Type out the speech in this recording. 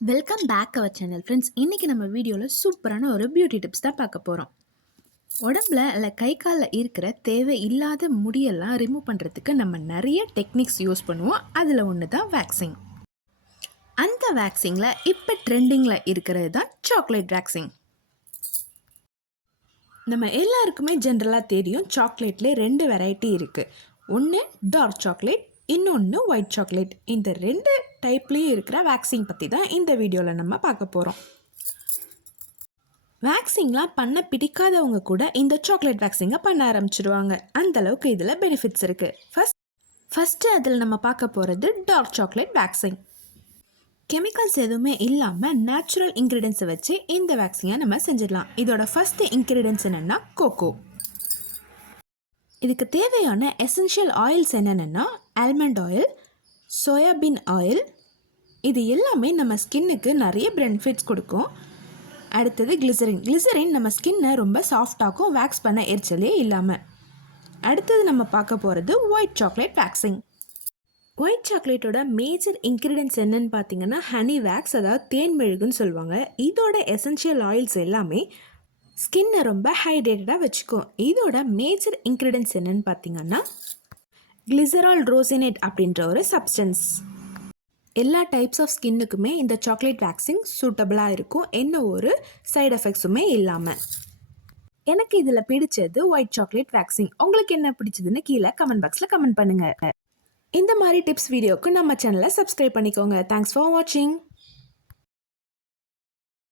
Welcome back our channel friends. இன்றைக்கி நம்ம வீடியோவில் சூப்பரான ஒரு பியூட்டி டிப்ஸ் தான் பார்க்க போகிறோம். உடம்புல இல்லை கை காலில் இருக்கிற தேவை இல்லாத முடியெல்லாம் ரிமூவ் பண்ணுறதுக்கு நம்ம நிறைய டெக்னிக்ஸ் யூஸ் பண்ணுவோம். அதில் ஒன்று தான் வேக்சிங். அந்த வேக்சிங்கில் இப்போ ட்ரெண்டிங்கில் இருக்கிறது தான் சாக்லேட் வேக்சிங். நம்ம எல்லாருக்குமே ஜென்ரலாக தெரியும், சாக்லேட்லேயே 2 வெரைட்டி இருக்குது. ஒன்று டார்க் சாக்லேட், இன்னொன்று ஒயிட் சாக்லேட். இந்த 2 டைப்லேயும் இருக்கிற வேக்சிங் பற்றி தான் இந்த வீடியோவில் நம்ம பார்க்க போகிறோம். வேக்சிங்லாம் பண்ண பிடிக்காதவங்க கூட இந்த சாக்லேட் வேக்சிங்கை பண்ண ஆரம்பிச்சிடுவாங்க. அந்தளவுக்கு இதில் பெனிஃபிட்ஸ் இருக்குது. ஃபஸ்ட்டு அதில் நம்ம பார்க்க போகிறது டார்க் சாக்லேட் வேக்சிங். கெமிக்கல்ஸ் எதுவுமே இல்லாமல் நேச்சுரல் இன்க்ரீடியன்ஸை வச்சு இந்த வேக்சிங்கை நம்ம செஞ்சிடலாம். இதோட ஃபஸ்ட்டு இன்க்ரீடியன்ஸ் என்னென்னா கோகோ. இதுக்கு தேவையான எசென்ஷியல் ஆயில்ஸ் என்னென்னா ஆல்மண்ட் ஆயில், சோயாபீன் ஆயில். இது எல்லாமே நம்ம ஸ்கின்னுக்கு நிறைய பெனிஃபிட்ஸ் கொடுக்கும். அடுத்தது கிளிசரின் நம்ம ஸ்கின்னை ரொம்ப சாஃப்டாகும், வேக்ஸ் பண்ண எரிச்சலே இல்லாமல். அடுத்தது நம்ம பார்க்க போகிறது white chocolate waxing. White சாக்லேட்டோட major ingredients என்னன்னு பார்த்தீங்கன்னா ஹனி வேக்ஸ், அதாவது தேன் மெழுகுன்னு சொல்லுவாங்க. இதோட எசென்ஷியல் ஆயில்ஸ் எல்லாமே ஸ்கின்னை ரொம்ப ஹைட்ரேட்டடாக வச்சுக்கும். இதோட மேஜர் இன்க்ரீடியன்ஸ் என்னன்னு பார்த்தீங்கன்னா கிளிசரால் ரோசினேட் அப்படின்ற ஒரு சப்ஸ்டன்ஸ். எல்லா டைப்ஸ் ஆஃப் ஸ்கின்னுக்குமே இந்த சாக்லேட் வேக்சிங் சூட்டபிளாக இருக்கும், என்ன ஒரு சைடு எஃபெக்ட்ஸுமே இல்லாமல். எனக்கு இதில் பிடிச்சது ஒயிட் சாக்லேட் வேக்சிங். உங்களுக்கு என்ன பிடிச்சதுன்னு கீழே கமெண்ட் பாக்ஸில் கமெண்ட் பண்ணுங்கள். இந்த மாதிரி டிப்ஸ் வீடியோக்கு நம்ம சேனலை சப்ஸ்கிரைப் பண்ணிக்கோங்க. தேங்க்ஸ் ஃபார் வாட்சிங்.